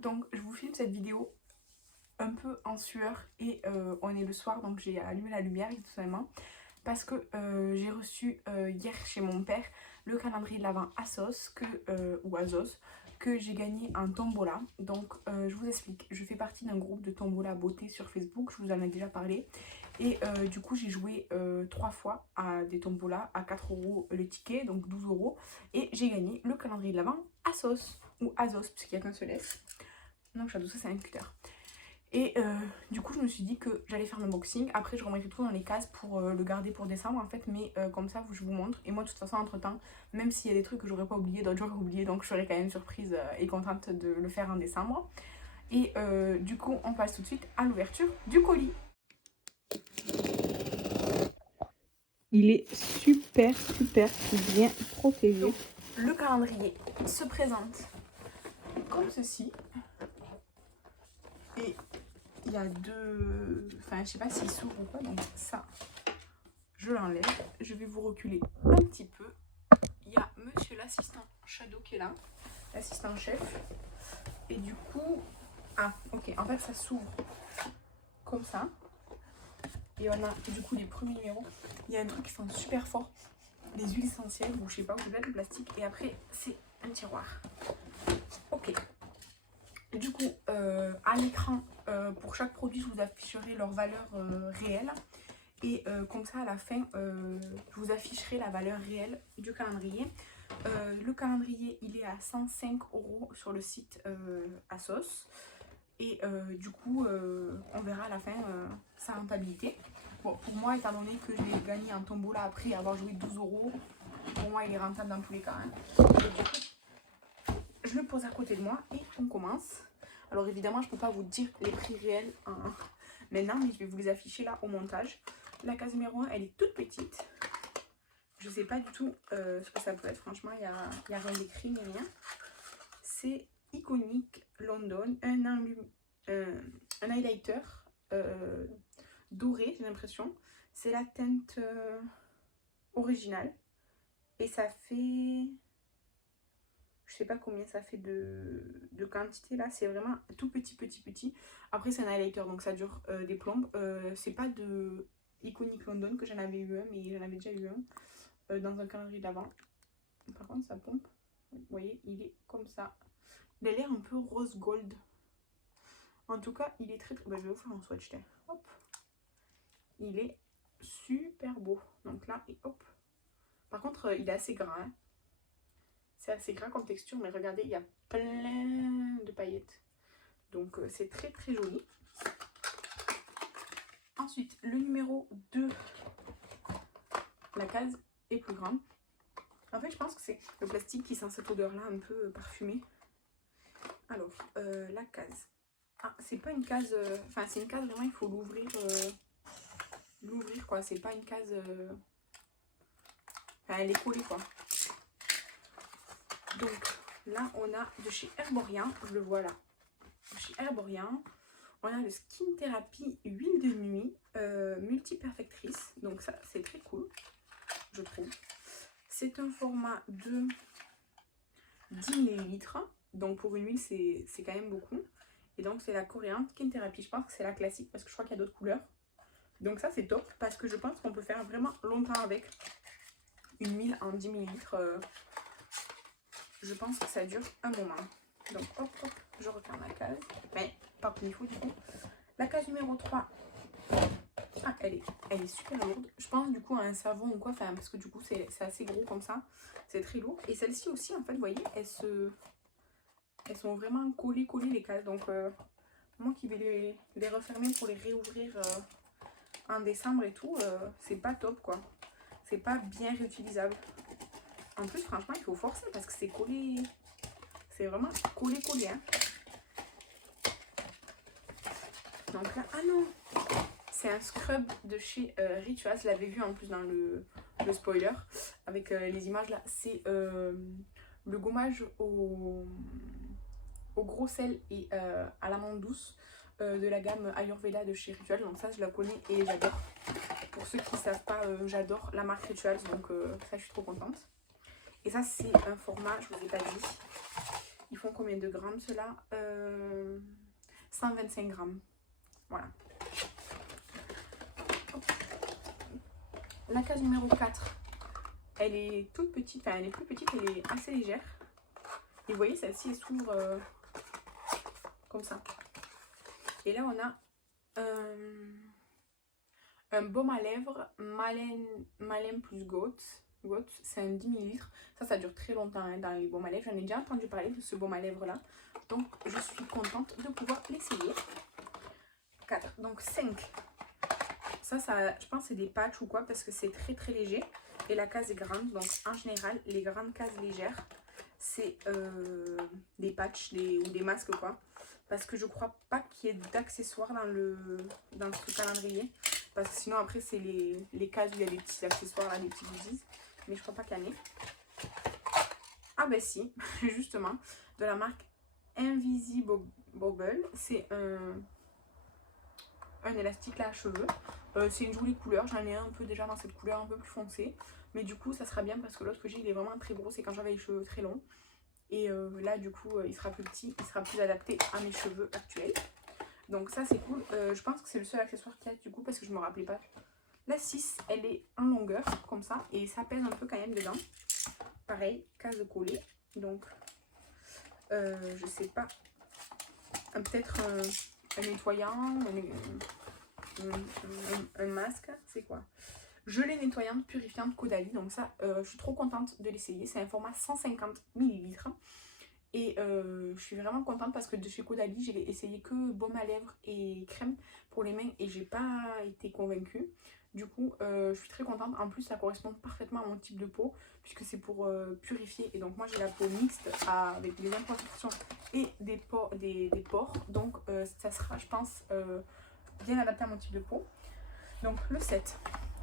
donc je vous filme cette vidéo un peu en sueur et on est le soir, donc j'ai allumé la lumière tout simplement parce que j'ai reçu hier chez mon père le calendrier de l'Avent Asos ou Azos que j'ai gagné en tombola. Donc je vous explique, je fais partie d'un groupe de tombola beauté sur Facebook, je vous en ai déjà parlé. Et du coup j'ai joué 3 fois à des tombolas à 4 € le ticket, donc 12 € et j'ai gagné le calendrier de l'Avent Asos ou Azos puisqu'il n'y a qu'un seul S. Non, Shadow, ça c'est un cutter. Et du coup, je me suis dit que j'allais faire l'unboxing. Après, je remettrai tout dans les cases pour le garder pour décembre en fait. Mais comme ça, je vous montre. Et moi, de toute façon, entre temps, même s'il y a des trucs que j'aurais pas oublié, d'autres j'aurais oublié. Donc, je serai quand même surprise et contente de le faire en décembre. Et du coup, on passe tout de suite à l'ouverture du colis. Il est super bien protégé. Donc, le calendrier se présente comme ceci. Et il y a deux... Enfin, je sais pas s'il s'ouvre ou quoi. Donc ça, je l'enlève. Je vais vous reculer un petit peu. Il y a monsieur l'assistant Shadow qui est là. L'assistant chef. Et du coup... Ah, ok. En fait, ça s'ouvre comme ça. Et on a du coup les premiers numéros. Il y a un truc qui sent super fort. Les huiles essentielles ou je sais pas, ou peut-être le plastique. Et après, c'est un tiroir. Ok. Du coup, à l'écran, pour chaque produit, je vous afficherai leur valeur réelle. Et comme ça, à la fin, je vous afficherai la valeur réelle du calendrier. Le calendrier, il est à 105 € sur le site Asos. Et du coup, on verra à la fin sa rentabilité. Bon, pour moi, étant donné que je l'ai gagné en tombola après avoir joué 12 €, pour moi, il est rentable dans tous les cas. Hein. Et du coup, je le pose à côté de moi et on commence. Alors évidemment, je ne peux pas vous dire les prix réels maintenant, mais je vais vous les afficher là au montage. La case numéro 1, elle est toute petite. Je ne sais pas du tout ce que ça peut être. Franchement, il n'y a rien d'écrit ni rien. C'est Iconic London, un highlighter doré, j'ai l'impression. C'est la teinte originale. Et ça fait... Je sais pas combien ça fait de quantité là, c'est vraiment tout petit. Après c'est un highlighter donc ça dure des plombes. C'est pas de Iconic London que j'en avais eu un, mais j'en avais déjà eu un dans un calendrier d'avant. Par contre ça pompe, vous voyez il est comme ça. Il a l'air un peu rose gold. En tout cas il est très... Bah, je vais vous faire un swatch. Hop. Il est super beau. Donc là et hop. Par contre il est assez gras. Hein. C'est assez gras comme texture, mais regardez, il y a plein de paillettes. Donc c'est très joli. Ensuite, le numéro 2, la case est plus grande. En fait, je pense que c'est le plastique qui sent cette odeur-là un peu parfumée. Alors, la case. Ah, c'est pas une case... Enfin, c'est une case vraiment, il faut l'ouvrir. L'ouvrir, quoi. C'est pas une case... Enfin, elle est collée, quoi. Donc, là, on a de chez Herborian. Je le vois là. De chez Herborian. On a le Skin Therapy huile de nuit multi-perfectrice. Donc ça, c'est très cool, je trouve. C'est un format de 10 ml. Donc pour une huile, c'est quand même beaucoup. Et donc c'est la coréenne Skin Therapy. Je pense que c'est la classique parce que je crois qu'il y a d'autres couleurs. Donc ça, c'est top parce que je pense qu'on peut faire vraiment longtemps avec une huile en 10 ml. Je pense que ça dure un moment. Donc hop, je referme la case. Mais pas comme il faut du coup. La case numéro 3, ah, elle est super lourde. Je pense du coup à un savon ou quoi, enfin, parce que du coup c'est assez gros comme ça. C'est très lourd. Et celle-ci aussi, en fait, vous voyez, elles sont vraiment collées les cases. Donc moi qui vais les refermer pour les réouvrir en décembre et tout, c'est pas top quoi. C'est pas bien réutilisable. En plus, franchement, il faut forcer parce que c'est collé. C'est vraiment collé. Hein. Donc là, ah non, c'est un scrub de chez Rituals. Je l'avais vu en plus dans le spoiler avec les images là. C'est le gommage au gros sel et à l'amande douce de la gamme Ayurveda de chez Rituals. Donc ça, je la connais et j'adore. Pour ceux qui ne savent pas, j'adore la marque Rituals. Donc ça, je suis trop contente. Et ça, c'est un format, je ne vous ai pas dit. Ils font combien de grammes ceux-là 125 grammes. Voilà. La case numéro 4, elle est toute petite, enfin elle est plus petite, elle est assez légère. Et vous voyez, celle-ci, elle s'ouvre comme ça. Et là, on a un baume à lèvres Malem plus Goat. C'est un 10 ml. Ça dure très longtemps hein, dans les baumes à lèvres. J'en ai déjà entendu parler de ce baume à lèvres là. Donc, je suis contente de pouvoir l'essayer. 4. Donc, 5. Ça, je pense que c'est des patchs ou quoi parce que c'est très très léger. Et la case est grande. Donc, en général, les grandes cases légères, c'est des patchs ou des masques quoi. Parce que je crois pas qu'il y ait d'accessoires dans ce calendrier. Parce que sinon après c'est les cases où il y a des petits accessoires là, des petits goodies. Mais je crois pas qu'il y en ait. Ah ben si, justement. De la marque Invisible Bobble. C'est un élastique là à cheveux. C'est une jolie couleur. J'en ai un peu déjà dans cette couleur un peu plus foncée. Mais du coup ça sera bien parce que l'autre que j'ai il est vraiment très gros. C'est quand j'avais les cheveux très longs. Et là du coup il sera plus petit. Il sera plus adapté à mes cheveux actuels. Donc ça c'est cool, je pense que c'est le seul accessoire qu'il y a du coup parce que je me rappelais pas. La 6 elle est en longueur comme ça et ça pèse un peu quand même dedans. Pareil, case collée, donc je sais pas, peut-être un nettoyant, un masque, c'est quoi? Gelée nettoyante purifiante Caudalie, donc ça je suis trop contente de l'essayer, c'est un format 150 ml. Et je suis vraiment contente parce que de chez Caudalie, j'ai essayé que baume à lèvres et crème pour les mains et j'ai pas été convaincue. Du coup, je suis très contente. En plus, ça correspond parfaitement à mon type de peau puisque c'est pour purifier. Et donc, moi, j'ai la peau mixte avec des imperfections et des pores. Donc, ça sera, je pense, bien adapté à mon type de peau. Donc, le 7.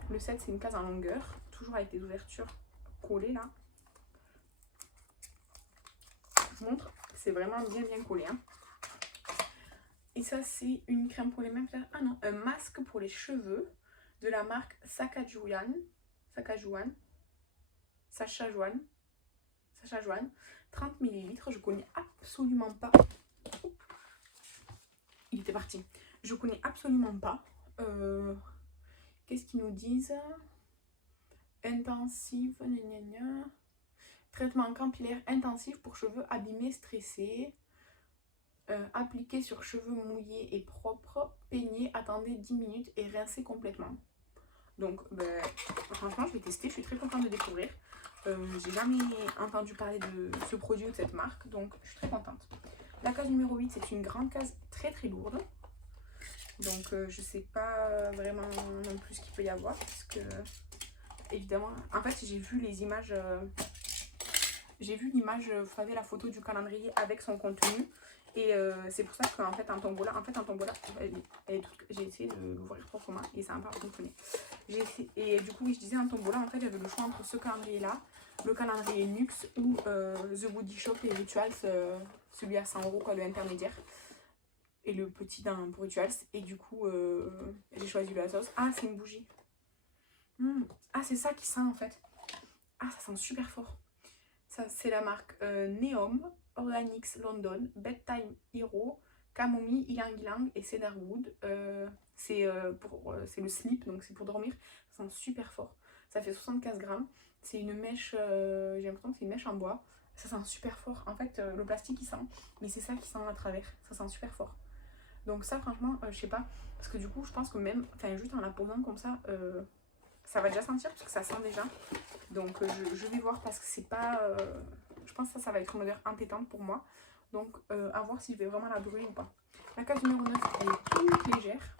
Le 7, c'est une case en longueur, toujours avec des ouvertures collées là. Je vous montre, c'est vraiment bien collé hein. Et ça c'est une crème pour les mains, ah non, un masque pour les cheveux de la marque Sachajuan, 30 ml. Je connais absolument pas, il était parti, je connais absolument pas. Qu'est-ce qu'ils nous disent? Intensive, gna gna gna. Traitement capillaire intensif pour cheveux abîmés, stressés. Appliqué sur cheveux mouillés et propres. Peignez, attendez 10 minutes et rincez complètement. Donc, ben, franchement, je vais tester. Je suis très contente de découvrir. J'ai jamais entendu parler de ce produit ou de cette marque. Donc, je suis très contente. La case numéro 8, c'est une grande case très lourde. Donc, je sais pas vraiment non plus ce qu'il peut y avoir. Parce que, évidemment, en fait, j'ai vu les images... J'ai vu l'image, vous savez, la photo du calendrier avec son contenu. Et c'est pour ça qu'en fait, un tombola, j'ai essayé de l'ouvrir proprement et ça n'a pas fonctionné. Et du coup, oui, je disais un tombola, en fait, j'avais le choix entre ce calendrier-là, le calendrier Luxe ou The Body Shop et Rituals, celui à 100 €, quoi, le intermédiaire. Et le petit pour Rituals. Et du coup, j'ai choisi la sauce. Ah, c'est une bougie. Ah, c'est ça qui sent en fait. Ah, ça sent super fort. Ça, c'est la marque Neom, Organics London, Bedtime Hero, Camomille, Ylang Ylang et Cedarwood. C'est le slip, donc c'est pour dormir. Ça sent super fort. Ça fait 75 grammes. C'est une mèche, j'ai l'impression que c'est une mèche en bois. Ça sent super fort. En fait, le plastique il sent, mais c'est ça qui sent à travers. Ça sent super fort. Donc ça, franchement, je sais pas. Parce que du coup, je pense que même, enfin, juste en la posant comme ça, ça va déjà sentir parce que ça sent déjà. Donc je vais voir parce que c'est pas... je pense que ça va être une odeur entêtante pour moi. Donc à voir si je vais vraiment la brûler ou pas. La case numéro 9, elle est toute légère.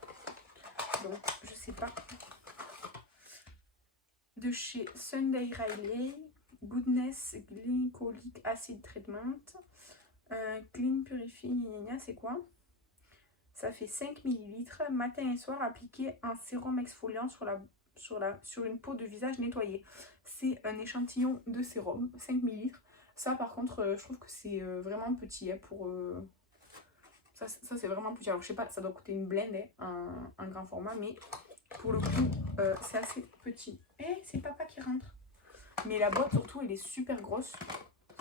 Donc je sais pas. De chez Sunday Riley. Goodness Glycolic Acid Treatment. Clean Purify, c'est quoi? Ça fait 5 ml. Matin et soir appliqué un sérum exfoliant sur une peau de visage nettoyée. C'est un échantillon de sérum, 5 ml. Ça par contre, je trouve que c'est vraiment petit hein, pour... Ça c'est vraiment petit. Alors je sais pas, ça doit coûter une blinde, hein, un grand format, mais pour le coup, c'est assez petit. Et c'est papa qui rentre. Mais la boîte surtout, elle est super grosse.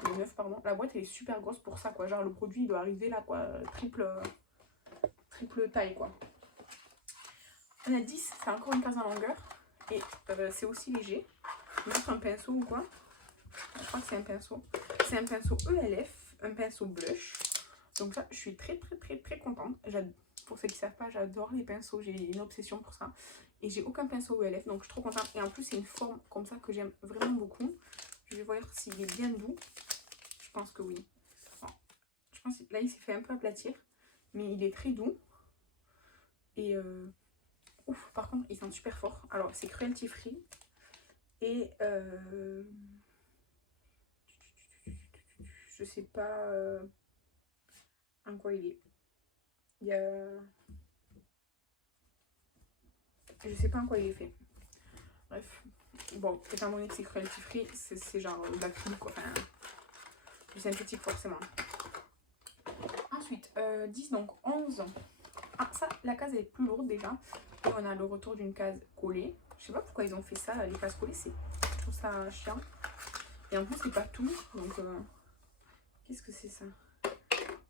le 9 pardon. La boîte elle est super grosse pour ça quoi. Genre le produit il doit arriver là quoi. Triple taille quoi. On a 10, c'est encore une case en longueur. Et c'est aussi léger. Mettre un pinceau ou quoi. Je crois que c'est un pinceau. C'est un pinceau ELF, un pinceau blush. Donc ça, je suis très contente. Pour ceux qui ne savent pas, j'adore les pinceaux. J'ai une obsession pour ça. Et j'ai aucun pinceau ELF, donc je suis trop contente. Et en plus, c'est une forme comme ça que j'aime vraiment beaucoup. Je vais voir s'il est bien doux. Je pense que oui. Enfin, je pense que là, il s'est fait un peu aplatir. Mais il est très doux. Et ouf, par contre, il sent super fort. Alors, c'est cruelty free. Et je sais pas en quoi il est. Il y a... Je sais pas en quoi il est fait. Bref. Bon, étant donné que c'est cruelty free, c'est genre de l'acrylique quoi. Enfin, du synthétique forcément. Ensuite, 10, donc 11. Ah, ça, la case est plus lourde déjà. Et on a le retour d'une case collée. Je sais pas pourquoi ils ont fait ça, les cases collées, je trouve ça chiant. Et en plus, c'est pas tout. Donc, qu'est-ce que c'est ça?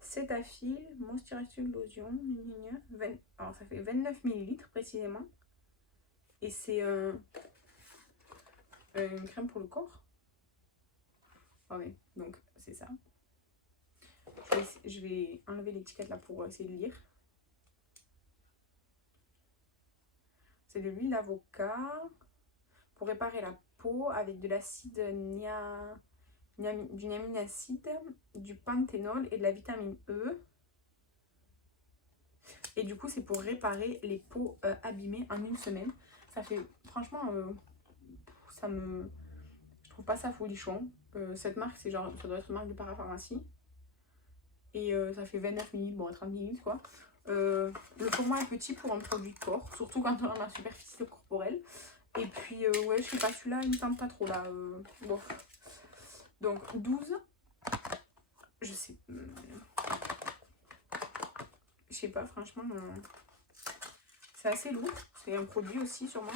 Cetaphil, Moisturizing Lotion, alors ça fait 29 ml précisément. Et c'est une crème pour le corps. Ah ouais, donc c'est ça. Je vais enlever l'étiquette là pour essayer de lire. C'est de l'huile d'avocat pour réparer la peau avec de l'acide du niaminacide, du panthénol et de la vitamine E. Et du coup, c'est pour réparer les peaux abîmées en une semaine. Ça fait, franchement, je trouve pas ça folichon. Cette marque, c'est genre, ça doit être une marque de parapharmacie. Et ça fait 29 ml, bon 30 ml quoi. Le format est petit pour un produit de corps, surtout quand on a la superficie corporelle. Et puis ouais, je sais pas, celui-là il me tente pas trop là. Bon. Donc 12. Je sais pas, franchement. C'est assez lourd. C'est un produit aussi sûrement.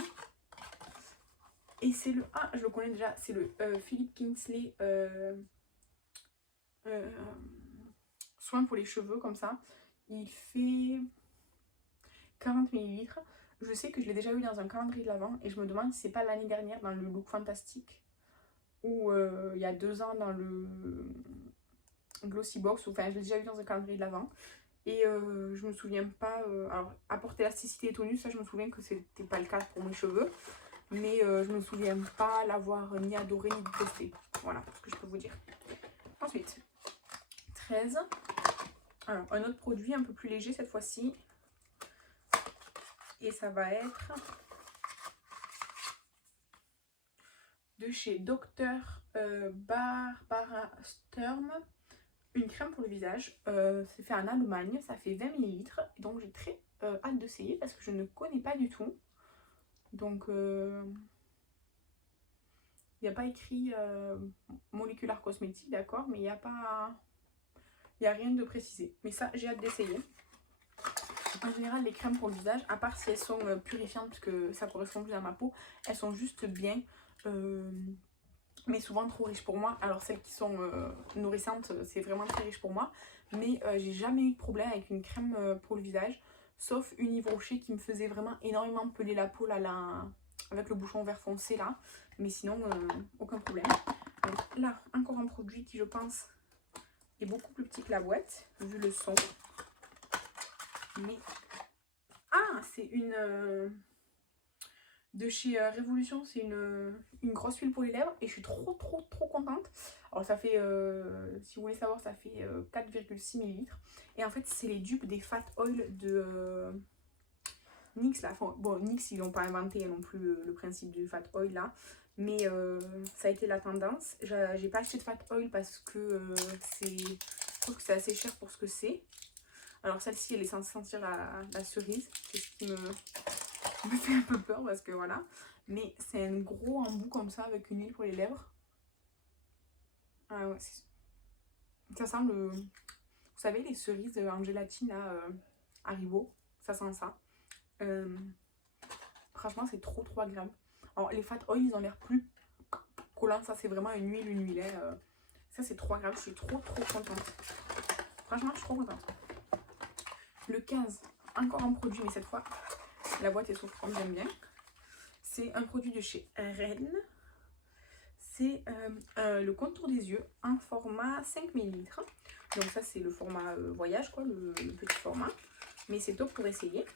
Et c'est le... Ah, je le connais déjà. C'est le Philippe Kingsley soin pour les cheveux comme ça. Il fait 40 ml. Je sais que je l'ai déjà eu dans un calendrier de l'Avent. Et je me demande si c'est pas l'année dernière dans le look fantastique. Ou il y a 2 ans dans le Glossy Box. Enfin, je l'ai déjà eu dans un calendrier de l'Avent. Et je me souviens pas... alors, apporter élasticité et tonus, ça je me souviens que c'était pas le cas pour mes cheveux. Mais je me souviens pas l'avoir ni adoré ni testé. Voilà ce que je peux vous dire. Ensuite, 13. Alors, un autre produit un peu plus léger cette fois-ci. Et ça va être de chez Dr Barbara Sturm. Une crème pour le visage. C'est fait en Allemagne. Ça fait 20 ml. Donc j'ai très hâte d'essayer parce que je ne connais pas du tout. Donc, il n'y a pas écrit moléculaire cosmétique, d'accord, mais il n'y a pas... Il n'y a rien de précisé. Mais ça, j'ai hâte d'essayer. En général, les crèmes pour le visage, à part si elles sont purifiantes, parce que ça correspond plus à ma peau, elles sont juste bien, mais souvent trop riches pour moi. Alors celles qui sont nourrissantes, c'est vraiment très riche pour moi. Mais j'ai jamais eu de problème avec une crème pour le visage, sauf une Yves Rocher qui me faisait vraiment énormément peler la peau là, avec le bouchon vert foncé là. Mais sinon, aucun problème. Donc là, encore un produit qui je pense est beaucoup plus petit que la boîte, vu le son. Mais... Ah, c'est une... de chez Révolution, c'est une grosse huile pour les lèvres. Et je suis trop contente. Alors ça fait, si vous voulez savoir, ça fait 4,6 ml. Et en fait, c'est les dupes des Fat Oil de... NYX là. Enfin, bon, NYX ils n'ont pas inventé non plus le principe du Fat Oil là. Mais ça a été la tendance. J'ai pas acheté de Fat Oil parce que je trouve que c'est assez cher pour ce que c'est. Alors celle-ci elle est censée sentir la cerise. C'est ce qui me fait un peu peur parce que voilà. Mais c'est un gros embout comme ça avec une huile pour les lèvres. Ah ouais, ça sent le... Vous savez les cerises en gélatine là, Haribo. Ça sent ça. Franchement c'est trop agréable. Alors les Fat Oil ils ont l'air plus collants. Ça c'est vraiment une huile hein. Ça c'est trop agréable, je suis trop contente. Franchement, je suis trop contente. Le 15, encore un produit, mais cette fois, la boîte est souple comme j'aime bien. C'est un produit de chez Rennes. C'est le contour des yeux en format 5 ml. Donc ça c'est le format voyage, quoi, le petit format. Mais c'est top pour essayer.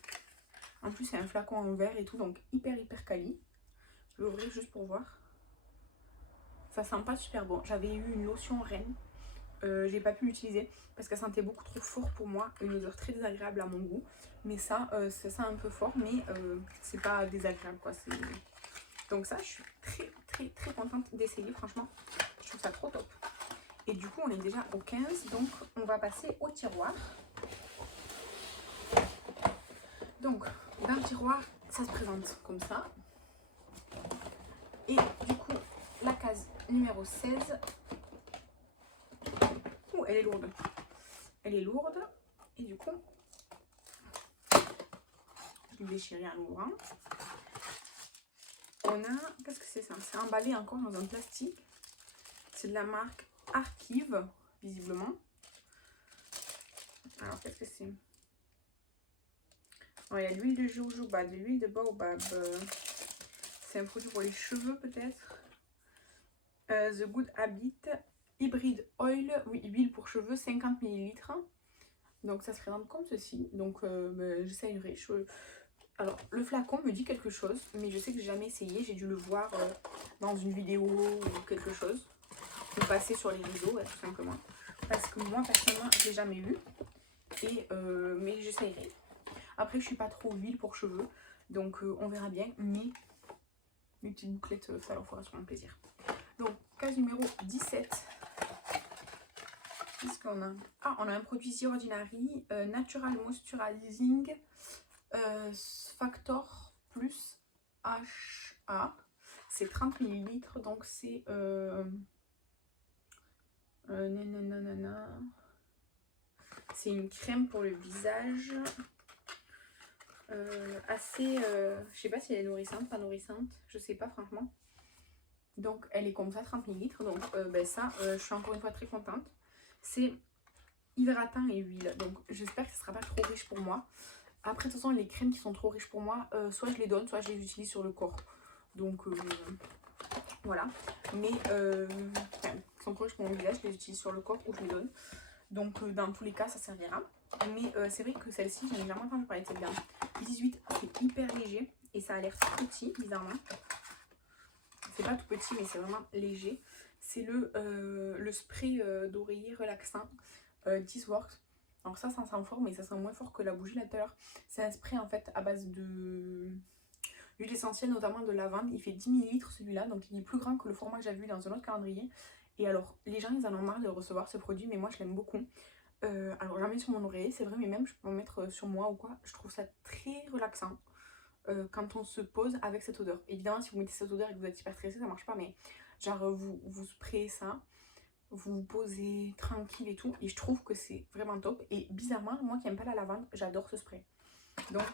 En plus c'est un flacon en verre et tout, donc hyper quali. Je vais ouvrir juste pour voir. Ça sent pas super bon. J'avais eu une lotion Rennes. J'ai pas pu l'utiliser parce qu'elle sentait beaucoup trop fort pour moi. Une odeur très désagréable à mon goût. Mais ça, ça sent un peu fort, mais c'est pas désagréable, quoi. Donc ça, je suis très contente d'essayer, franchement. Je trouve ça trop top. Et du coup, on est déjà au 15, donc on va passer au tiroir. Donc, dans le tiroir, ça se présente comme ça. Et du coup, la case numéro 16. Ouh, elle est lourde. Elle est lourde. Et du coup, je vais déchirer en l'ouvrant. On a, qu'est-ce que c'est ça? C'est emballé encore dans un plastique. C'est de la marque Archive, visiblement. Alors, qu'est-ce que c'est? Il y a de l'huile de jojoba, de l'huile de baobab. C'est un produit pour les cheveux, peut-être. The Good Habit Hybrid Oil, oui, huile pour cheveux, 50 ml. Donc, ça se présente comme ceci. Donc, j'essayerai. Alors, le flacon me dit quelque chose, mais je sais que j'ai jamais essayé. J'ai dû le voir dans une vidéo ou quelque chose. Ou passer sur les réseaux, tout simplement. Parce que moi, personnellement, je l'ai jamais eu. Mais j'essayerai. Après, je suis pas trop huile pour cheveux. Donc, on verra bien. Mais mes petites bouclettes, ça leur fera sûrement plaisir. Donc, case numéro 17. Qu'est-ce qu'on a? Ah, on a un produit The Ordinary Natural Moisturizing Factor plus HA. C'est 30 ml. Donc, c'est... c'est une crème pour le visage. Assez... je sais pas si elle est nourrissante, pas nourrissante. Je sais pas, franchement. Donc, elle est comme ça, 30 ml. Donc, ça, je suis encore une fois très contente. C'est hydratant et huile. Donc, j'espère que ce sera pas trop riche pour moi. Après, de toute façon, les crèmes qui sont trop riches pour moi, soit je les donne, soit je les utilise sur le corps. Donc, voilà. Mais, qui sont trop riches pour mon visage, je les utilise sur le corps ou je les donne. Donc, dans tous les cas, ça servira. Mais c'est vrai que celle-ci, j'en ai jamais entendu parler de cette gamme. 18, c'est hyper léger et ça a l'air tout petit, bizarrement. C'est pas tout petit, mais c'est vraiment léger. C'est le spray d'oreiller relaxant This Works. Alors ça sent fort, mais ça sent moins fort que la bougie là tout à l'heure. C'est un spray en fait à base de l'huile essentielle, notamment de lavande. Il fait 10 ml celui-là, donc il est plus grand que le format que j'avais vu dans un autre calendrier. Et alors, les gens ils en ont marre de recevoir ce produit, mais moi je l'aime beaucoup. Alors j'en mets sur mon oreiller, c'est vrai, mais même je peux en mettre sur moi ou quoi. Je trouve ça très relaxant quand on se pose avec cette odeur. Évidemment, si vous mettez cette odeur et que vous êtes hyper stressé, ça marche pas, mais genre vous sprayez ça, vous vous posez tranquille et tout, et je trouve que c'est vraiment top. Et bizarrement, moi qui n'aime pas la lavande, j'adore ce spray. Donc,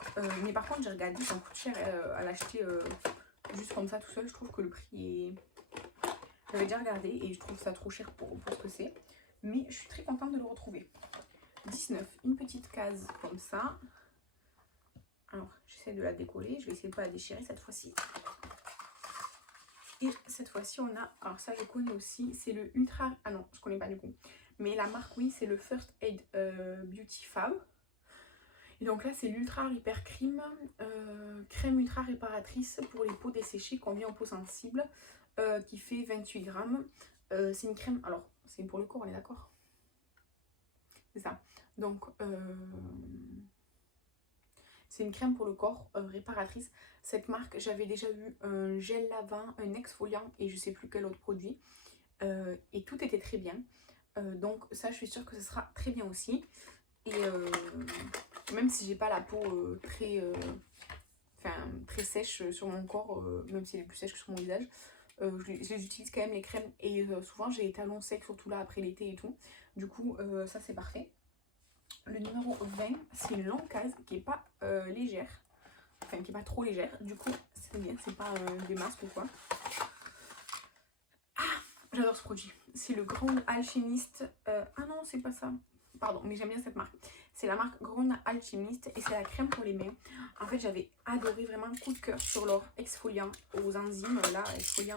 mais par contre, j'ai regardé, ça coûte cher à l'acheter juste comme ça tout seul. Je trouve que le prix est... J'avais déjà regardé et je trouve ça trop cher pour ce que c'est. Mais je suis très contente de le retrouver. 19, une petite case comme ça. Alors, j'essaie de la décoller. Je vais essayer de ne pas la déchirer cette fois-ci. Et cette fois-ci, on a... Alors ça, je connais aussi. C'est le Ultra... Ah non, je connais pas du coup. Mais la marque, oui, c'est le First Aid Beauty Fab. Et donc là, c'est l'Ultra Repair Cream. Crème ultra réparatrice pour les peaux desséchées, convient aux peaux sensibles. Qui fait 28 grammes. C'est une crème... Alors, c'est pour le corps, on est d'accord? C'est ça. Donc... c'est une crème pour le corps réparatrice. Cette marque, j'avais déjà vu un gel lavant, un exfoliant et je sais plus quel autre produit. Et tout était très bien. Donc ça, je suis sûre que ce sera très bien aussi. Et même si j'ai pas la peau très sèche sur mon corps, même si elle est plus sèche que sur mon visage, je les utilise quand même les crèmes. Et souvent, j'ai les talons secs, surtout là après l'été et tout. Du coup, ça c'est parfait. Le numéro 20, c'est une longue case qui n'est pas légère. Enfin, qui n'est pas trop légère. Du coup, c'est bien, c'est pas des masques ou quoi. Ah, J'adore ce produit. C'est le Grand Alchimiste. Ah non, c'est pas ça. Pardon, mais j'aime bien cette marque. C'est la marque Grand Alchimiste et c'est la crème pour les mains. En fait, j'avais adoré vraiment coup de cœur sur leur exfoliant aux enzymes, là, exfoliant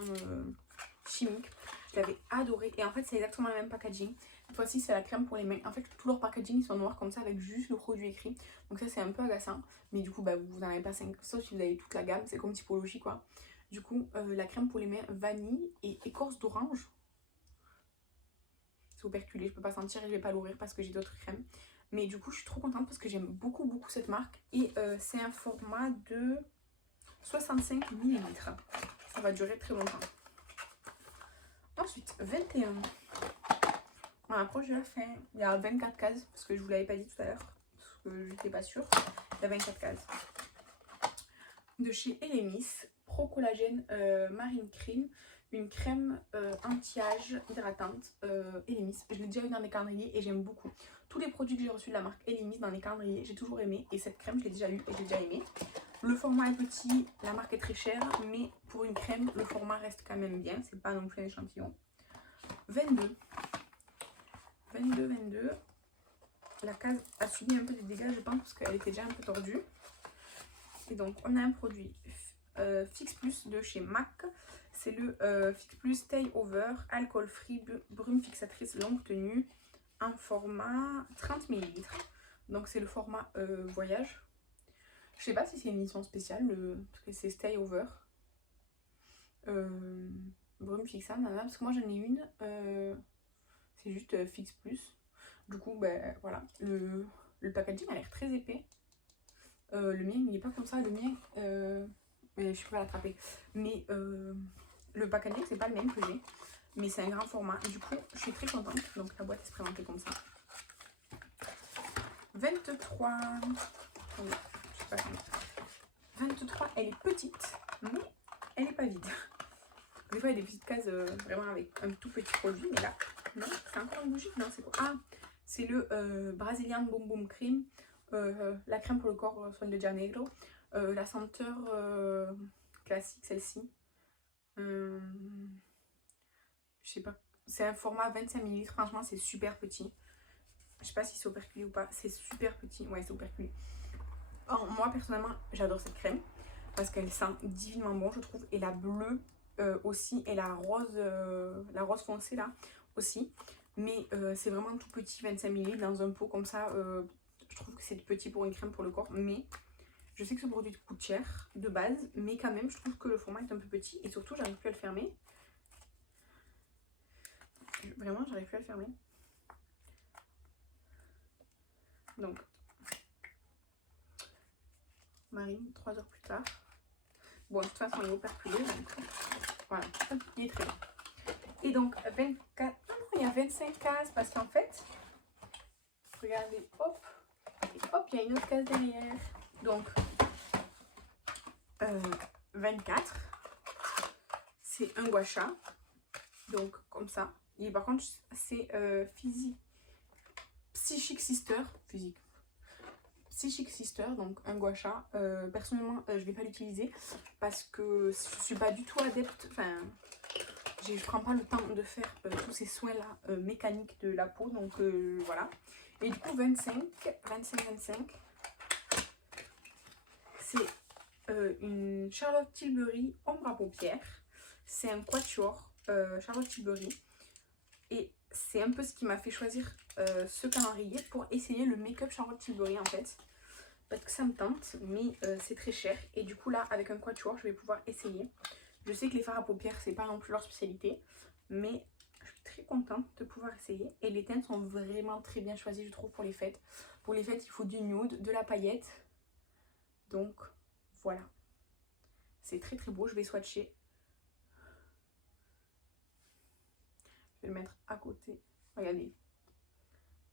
chimique. Je l'avais adoré et en fait, c'est exactement le même packaging. Cette fois-ci, c'est la crème pour les mains. En fait, tous leurs packaging ils sont noirs comme ça avec juste le produit écrit. Donc ça, c'est un peu agaçant. Mais du coup, bah, vous n'en avez pas 5, sauf si vous avez toute la gamme. C'est comme typologie, quoi. Du coup, la crème pour les mains vanille et écorce d'orange. C'est operculé, je peux pas sentir et je vais pas l'ouvrir parce que j'ai d'autres crèmes. Mais du coup, je suis trop contente parce que j'aime beaucoup, beaucoup cette marque. Et c'est un format de 65 ml. Ça va durer très longtemps. Ensuite, 21. On approche de la fin. Il y a 24 cases parce que je vous l'avais pas dit tout à l'heure. Parce que j'étais pas sûre. Il y a 24 cases. De chez Elemis, Pro Collagène Marine Cream. Une crème anti-âge hydratante Elemis. Je l'ai déjà eu dans mes calendriers et j'aime beaucoup. Tous les produits que j'ai reçus de la marque Elemis dans les calendriers, j'ai toujours aimé. Et cette crème, je l'ai déjà eu et j'ai déjà aimé. Le format est petit, la marque est très chère, mais pour une crème, le format reste quand même bien. C'est pas non plus un échantillon. 22. 22, 22. La case a subi un peu des dégâts, je pense, parce qu'elle était déjà un peu tordue. Et donc, on a un produit Fix Plus de chez MAC. C'est le Fix Plus Stay Over Alcool Free Brume Fixatrice Longue Tenue en format 30 ml. Donc, c'est le format voyage. Je sais pas si c'est une édition spéciale, parce que c'est Stay Over. Brume Fixa, parce que moi j'en ai une. C'est juste Fix Plus. Du coup, ben voilà. Le packaging a l'air très épais. Le mien, il n'est pas comme ça. Le mien, je peux pas l'attraper. Mais le packaging, c'est pas le même que j'ai. Mais c'est un grand format. Du coup, je suis très contente. Donc la boîte est présentée comme ça. 23. Oui, je sais pas comment. 23, elle est petite, mais elle n'est pas vide. Des fois, il y a des petites cases vraiment avec un tout petit produit, mais là, non, c'est encore une bougie. Non, c'est quoi? Ah, c'est le Brazilian Boom Boom Cream, la crème pour le corps Sol de Janeiro, la senteur classique, celle-ci. Je sais pas, c'est un format 25 ml, franchement, c'est super petit. Je sais pas si c'est operculé ou pas, c'est super petit, ouais, c'est operculé. Alors, moi, personnellement, j'adore cette crème parce qu'elle sent divinement bon, je trouve, et la bleue aussi, et la rose foncée là aussi, mais c'est vraiment tout petit, 25 ml dans un pot comme ça. Je trouve que c'est petit pour une crème pour le corps, mais je sais que ce produit coûte cher de base, mais quand même je trouve que le format est un peu petit et surtout j'arrive plus à le fermer. Vraiment, j'arrive plus à le fermer. Donc Marine, 3 heures plus tard. Bon, de toute façon il est operculé, donc voilà, il est très bon. Et donc 24, ah non, il y a 25 cases parce qu'en fait, regardez, hop, et hop, il y a une autre case derrière. Donc 24, c'est un gua sha, donc comme ça. Et par contre, c'est Psychic Sister, donc un gua sha. Personnellement, je vais pas l'utiliser parce que je suis pas du tout adepte, enfin, je prends pas le temps de faire tous ces soins là mécaniques de la peau, donc voilà. Et du coup 25, c'est une Charlotte Tilbury ombre à paupières. C'est un quatuor Charlotte Tilbury. Et c'est un peu ce qui m'a fait choisir ce calendrier pour essayer le make-up Charlotte Tilbury en fait. Parce que ça me tente, mais c'est très cher. Et du coup là, avec un quatuor, je vais pouvoir essayer. Je sais que les fards à paupières, c'est pas non plus leur spécialité. Mais je suis très contente de pouvoir essayer. Et les teintes sont vraiment très bien choisies, je trouve, pour les fêtes. Pour les fêtes, il faut du nude, de la paillette. Donc, voilà. C'est très très beau. Je vais swatcher. Je vais le mettre à côté. Regardez.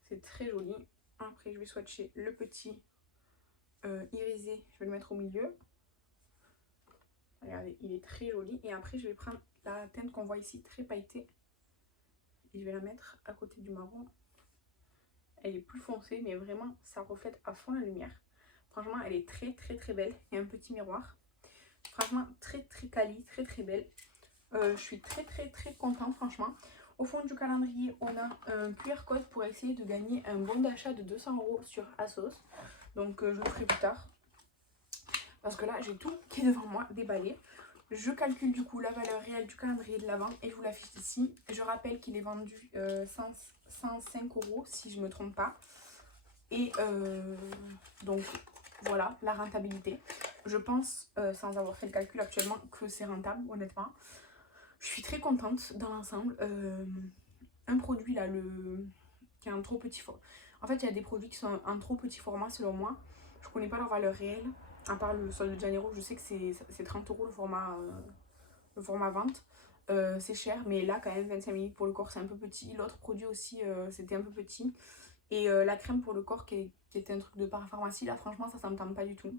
C'est très joli. Après, je vais swatcher le petit irisé. Je vais le mettre au milieu. Regardez, il est très joli. Et après, je vais prendre la teinte qu'on voit ici, très pailletée. Et je vais la mettre à côté du marron. Elle est plus foncée, mais vraiment, ça reflète à fond la lumière. Franchement, elle est très très très belle. Il y a un petit miroir. Franchement, très très quali, très très belle. Je suis très contente franchement. Au fond du calendrier, on a un QR code pour essayer de gagner un bon d'achat de 200 € sur ASOS. Donc je le ferai plus tard. Parce que là, j'ai tout qui est devant moi, déballé. Je calcule du coup la valeur réelle du calendrier de l'Avent et je vous l'affiche ici. Je rappelle qu'il est vendu 105 € si je ne me trompe pas. Et donc voilà la rentabilité. Je pense, sans avoir fait le calcul actuellement, que c'est rentable honnêtement. Je suis très contente dans l'ensemble. Un produit là, qui est un trop petit format. En fait, il y a des produits qui sont un trop petit format selon moi. Je connais pas leur valeur réelle. À part le Sol de Janeiro, je sais que c'est 30 € le format vente. C'est cher, mais là quand même 25 ml pour le corps c'est un peu petit. L'autre produit aussi c'était un peu petit. Et la crème pour le corps qui était un truc de parapharmacie, là franchement ça me tente pas du tout.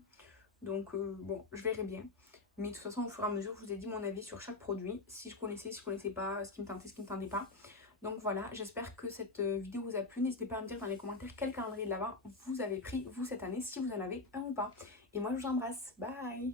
Donc bon, je verrai bien. Mais de toute façon, au fur et à mesure, je vous ai dit mon avis sur chaque produit. Si je connaissais, si je connaissais pas, ce qui me tentait, ce qui me tentait pas. Donc voilà, j'espère que cette vidéo vous a plu. N'hésitez pas à me dire dans les commentaires quel calendrier de l'Avent vous avez pris, vous, cette année, si vous en avez un ou pas. Et moi, je vous embrasse. Bye!